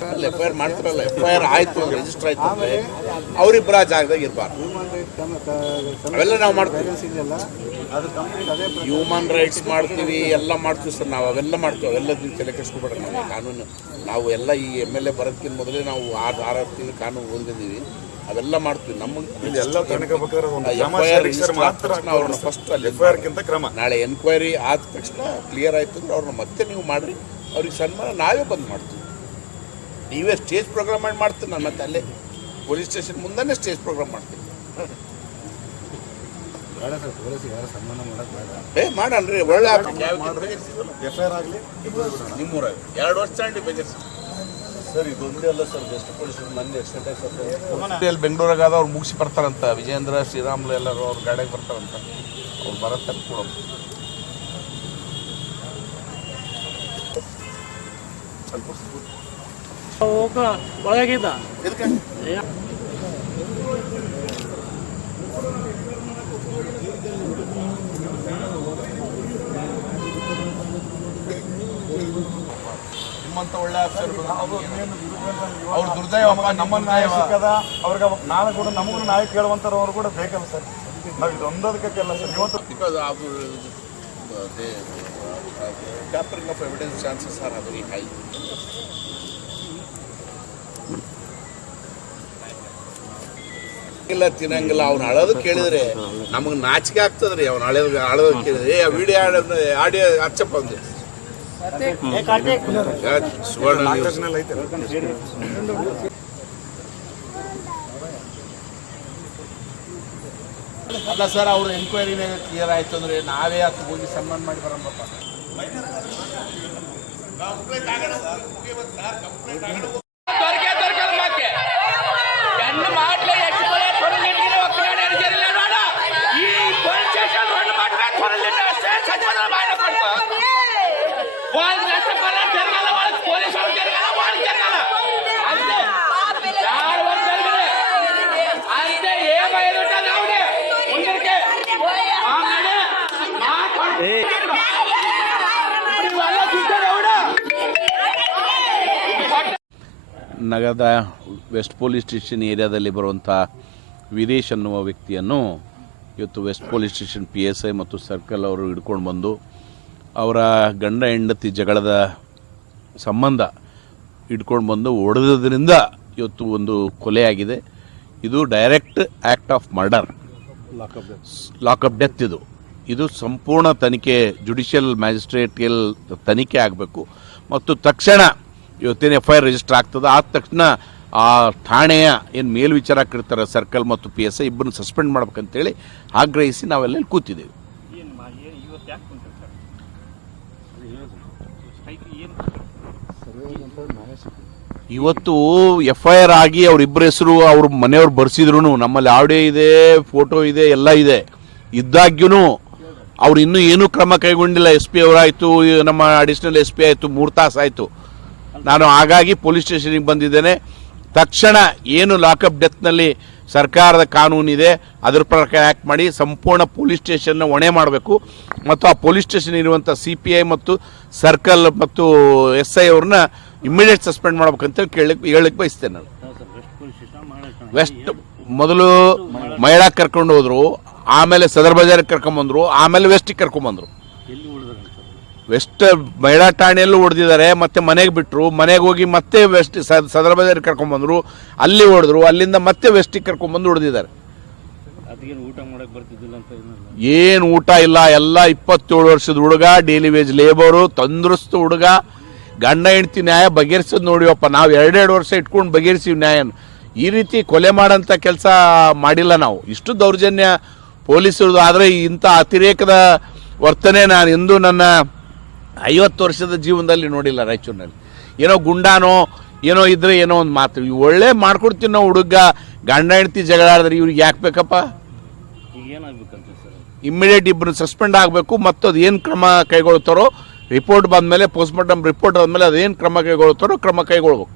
FIR ಮಾಡ್ತಾರಲ್ಲ, FIR ಆಯ್ತು register ಆಯ್ತು ಅಂದರೆ ಅವರಿಬ್ಬರ ಜಾಗದಾಗ ಇರಬಾರ್ದು. ಅವೆಲ್ಲ ನಾವು ಮಾಡ್ತೀವಿ, ಹ್ಯೂಮನ್ ರೈಟ್ಸ್ ಮಾಡ್ತೀವಿ, ಎಲ್ಲ ಮಾಡ್ತೀವಿ ಸರ್. ನಾವು ಅವೆಲ್ಲ ಮಾಡ್ತೀವಿ, ಅವೆಲ್ಲ ತಲೆ ಕೆಡಿಸ್ಕೊಬೇಡ್ರಿ. ನಾವು ಕಾನೂನು ನಾವು ಎಲ್ಲ ಈ MLA ಬರೋದಕ್ಕಿಂತ ಮೊದಲೇ ನಾವು 6 ತಿಂಗಳು ಕಾನೂನು ಓದಿದ್ದೀವಿ, ಅವೆಲ್ಲ ಮಾಡ್ತೀವಿ. ನಮಗೆ ಎಲ್ಲ ಅವ್ರನ್ನ ಫಸ್ಟ್ ಅಲ್ಲಿ ನಾಳೆ ಎನ್ಕ್ವೈರಿ ಆದ ತಕ್ಷಣ ಕ್ಲಿಯರ್ ಆಯ್ತು ಅಂದ್ರೆ ಅವ್ರನ್ನ ಮತ್ತೆ ನೀವು ಮಾಡಿರಿ, ಅವ್ರಿಗೆ ಸನ್ಮಾನ ನಾವೇ ಬಂದು ಮಾಡ್ತೀವಿ. ನೀವೇ ಸ್ಟೇಜ್ ಪ್ರೋಗ್ರಾಮ್ ಮಾಡಿ ಮಾಡ್ತೀನಿ ನಾನು, ಮತ್ತೆ ಅಲ್ಲೇ ಪೊಲೀಸ್ ಸ್ಟೇಷನ್ ಮುಂದೆ ಸ್ಟೇಜ್ ಪ್ರೋಗ್ರಾಮ್ ಮಾಡ್ತೀನಿ. ಮಾಡಲ್ರಿ, ಒಳ್ಳೆ ನಿಮ್ಮೂರಾಗ 2 ವರ್ಷ ತಾಂಡಿ ಬೇಜಾರು ಸರ್. ಇದೊಂದೇ ಅಲ್ಲ ಸರ್, ಬೆಸ್ಟ್ ಪೊಲೀಸ್ ಮೊನ್ನೆ ಎಕ್ಸಿಡೆಂಟ್ ಬೆಂಗಳೂರಾಗ ಅವ್ರು ಮುಗಿಸಿ ಬರ್ತಾರಂತ, ವಿಜೇಂದ್ರ ಶ್ರೀರಾಮ್ಲು ಎಲ್ಲರೂ ಅವ್ರ ಗಾಡಿಯಾಗ ಬರ್ತಾರಂತ, ಅವ್ರು ಬರತ್ತ ಕೂಡ ಒಳಗಿದ್ದ ನಿಮ್ಮಂತ ಒಳ್ಳೆ ಅಫ್ಸರ್ ಅವ್ರ ದುರ್ದೈವಪ್ಪ. ನಮ್ಮನ್ನ ಸಿಕ್ಕದ ಅವ್ರಿಗೆ ನಾಳೆ ಕೂಡ ನಮಗೂ ನಾಳೆ ಕೇಳುವಂಥವ್ರು ಕೂಡ ಬೇಕಲ್ಲ ಸರ್. ನಾವು ಇದೊಂದೋದಕ್ಕೆ ಕೇಳಲ್ಲ ಸರ್. ಇವತ್ತು ಬಿಕಾಸ್ ಅದು tampering of evidence chances are very high. ಇಲ್ಲ ತಿನ್ನಂಗಿಲ್ಲ. ಅವ್ನು ಅಳೋದು ಕೇಳಿದ್ರೆ ನಮಗೆ ನಾಚಿಕೆ ಆಗ್ತದ್ರಿ. ಅವ್ನು ಅಳೋದು ಕೇಳಿದ್ರೆ ವಿಡಿಯೋ ಆಡಿಯೋ ಹಚ್ಚಪ್ಪ ಅಂದೆ ಸುವರ್ಣ ಅಲ್ಲ ಸರ್, ಅವ್ರ ಎನ್ಕ್ವೈರಿನೇ ಕ್ಲಿಯರ್ ಆಯ್ತು ಅಂದ್ರೆ ನಾವೇ ಹತ್ತು ಹೋಗಿ ಸನ್ಮಾನ ಮಾಡಿ ಬರೋಣಪ್ಪ. ನಗರದ ವೆಸ್ಟ್ ಪೊಲೀಸ್ ಸ್ಟೇಷನ್ ಏರಿಯಾದಲ್ಲಿ ಬರುವಂಥ ವೀರೇಶ್ ಅನ್ನುವ ವ್ಯಕ್ತಿಯನ್ನು ಇವತ್ತು ವೆಸ್ಟ್ ಪೊಲೀಸ್ ಸ್ಟೇಷನ್ PSI ಮತ್ತು ಸರ್ಕಲ್ ಅವರು ಹಿಡ್ಕೊಂಡು ಬಂದು ಅವರ ಗಂಡ ಹೆಂಡತಿ ಜಗಳದ ಸಂಬಂಧ ಹಿಡ್ಕೊಂಡು ಬಂದು ಹೊಡೆದ್ರಿಂದ ಇವತ್ತು ಒಂದು ಕೊಲೆಯಾಗಿದೆ. ಇದು direct act of murder, lockup death. ಇದು ಸಂಪೂರ್ಣ ತನಿಖೆ, ಜುಡಿಷಿಯಲ್ ಮ್ಯಾಜಿಸ್ಟ್ರೇಟ್ಗೆ ತನಿಖೆ ಆಗಬೇಕು ಮತ್ತು ತಕ್ಷಣ ಇವತ್ತೇನು FIR ರಿಜಿಸ್ಟರ್ ಆಗ್ತದೆ. ಆದ ತಕ್ಷಣ ಆ ಠಾಣೆಯ ಏನು ಮೇಲ್ವಿಚಾರಕರಿರ್ತಾರೆ ಸರ್ಕಲ್ ಮತ್ತು PSI ಇಬ್ಬರನ್ನು ಸಸ್ಪೆಂಡ್ ಮಾಡ್ಬೇಕಂತೇಳಿ ಆಗ್ರಹಿಸಿ ನಾವೆಲ್ಲ ಕೂತಿದ್ದೇವೆ. ಇವತ್ತು FIR ಆಗಿ ಅವರಿಬ್ಬರ ಹೆಸರು ಅವ್ರ ಮನೆಯವ್ರು ಬರ್ಸಿದ್ರು, ನಮ್ಮಲ್ಲಿ ಆಡಿಯೋ ಇದೆ, ಫೋಟೋ ಇದೆ, ಎಲ್ಲ ಇದೆ. ಇದ್ದಾಗ್ಯೂ ಅವ್ರು ಇನ್ನೂ ಏನೂ ಕ್ರಮ ಕೈಗೊಂಡಿಲ್ಲ. SP ಅವರಾಯಿತು, ನಮ್ಮ ಅಡಿಷನಲ್ SP ಆಯಿತು, 3 ತಾಸು ಆಯಿತು. ನಾನು ಹಾಗಾಗಿ ಪೊಲೀಸ್ ಸ್ಟೇಷನಿಗೆ ಬಂದಿದ್ದೇನೆ. ತಕ್ಷಣ ಏನು ಲಾಕಪ್ ಡೆತ್ನಲ್ಲಿ ಸರ್ಕಾರದ ಕಾನೂನಿದೆ ಅದರ ಪ್ರಕಾರ ಆ್ಯಕ್ಟ್ ಮಾಡಿ ಸಂಪೂರ್ಣ ಪೊಲೀಸ್ ಸ್ಟೇಷನ್ನ ಹೊಣೆ ಮಾಡಬೇಕು ಮತ್ತು ಆ ಪೊಲೀಸ್ ಸ್ಟೇಷನ್ ಇರುವಂಥ CPI ಮತ್ತು ಸರ್ಕಲ್ ಮತ್ತು SI ಅವ್ರನ್ನ ಇಮ್ಮಿಡಿಯೇಟ್ ಸಸ್ಪೆಂಡ್ ಮಾಡ್ಬೇಕಂತ ಹೇಳಕ್ಕೆ ಬಯಸ್ತೇನೆ. ನಾನು ವೆಸ್ಟ್ ಮೊದಲು ಮಹಿಳಾ ಕರ್ಕೊಂಡು ಹೋದ್ರು, ಆಮೇಲೆ ಸದರ್ ಬಜಾರಿಗೆ ಕರ್ಕೊಂಬಂದ್ರು, ಆಮೇಲೆ ವೆಸ್ಟಿಗೆ ಕರ್ಕೊಂಬಂದ್ರು. ವೆಸ್ಟ್ ಮಹಿಳಾ ಠಾಣೆಯಲ್ಲೂ ಹೊಡೆದಿದ್ದಾರೆ, ಮತ್ತೆ ಮನೆಗೆ ಬಿಟ್ಟರು, ಮನೆಗೆ ಹೋಗಿ ಮತ್ತೆ ವೆಸ್ಟ್ ಸದರ್ ಬಜಾರಿಗೆ ಕರ್ಕೊಂಬಂದ್ರು, ಅಲ್ಲಿ ಹೊಡೆದ್ರು, ಅಲ್ಲಿಂದ ಮತ್ತೆ ವೆಸ್ಟಿಗೆ ಕರ್ಕೊಂಬಂದು ಹೊಡೆದಿದ್ದಾರೆ. ಏನು ಊಟ ಇಲ್ಲ, ಎಲ್ಲ 27 ವರ್ಷದ ಹುಡುಗ, ಡೈಲಿ ವೇಜ್ ಲೇಬರು, ತಂದೃಸ್ತು ಹುಡುಗ. ಗಂಡ ಹೆಂಡ್ತಿ ನ್ಯಾಯ ಬಗೆಹರಿಸೋದು ನೋಡಿವಪ್ಪ. ನಾವು 2 ವರ್ಷ ಇಟ್ಕೊಂಡು ಬಗೆಹರಿಸಿವಿ ನ್ಯಾಯನ. ಈ ರೀತಿ ಕೊಲೆ ಮಾಡೋಂಥ ಕೆಲಸ ಮಾಡಿಲ್ಲ ನಾವು. ಇಷ್ಟು ದೌರ್ಜನ್ಯ ಪೊಲೀಸರದು. ಆದರೆ ಇಂಥ ಅತಿರೇಕದ ವರ್ತನೆ ನಾನು ಎಂದೂ ನನ್ನ 50 ವರ್ಷದ ಜೀವನದಲ್ಲಿ ನೋಡಿಲ್ಲ ರಾಯಚೂರಿನಲ್ಲಿ. ಏನೋ ಗುಂಡಾನೋ ಏನೋ ಇದ್ರೆ ಏನೋ ಒಂದು ಮಾತು. ಒಳ್ಳೆ ಮಾಡ್ಕೊಡ್ತೀವಿ ನಾವು. ಹುಡುಗ ಗಂಡ ಹೆಂಡ್ತಿ ಜಗಳ ಆಡಿದ್ರೆ ಇವ್ರಿಗೆ ಯಾಕೆ ಬೇಕಪ್ಪ? ಇಮ್ಮಿಡಿಯೇಟ್ ಇಬ್ಬರು ಸಸ್ಪೆಂಡ್ ಆಗಬೇಕು ಮತ್ತು ಅದು ಏನು ಕ್ರಮ ಕೈಗೊಳ್ತಾರೋ ರಿಪೋರ್ಟ್ ಬಂದಮೇಲೆ, ಪೋಸ್ಟ್ಮಾರ್ಟಮ್ ರಿಪೋರ್ಟ್ ಬಂದಮೇಲೆ ಅದೇನು ಕ್ರಮ ಕೈಗೊಳ್ತಾರೋ ಕ್ರಮ ಕೈಗೊಳ್ಬೇಕು.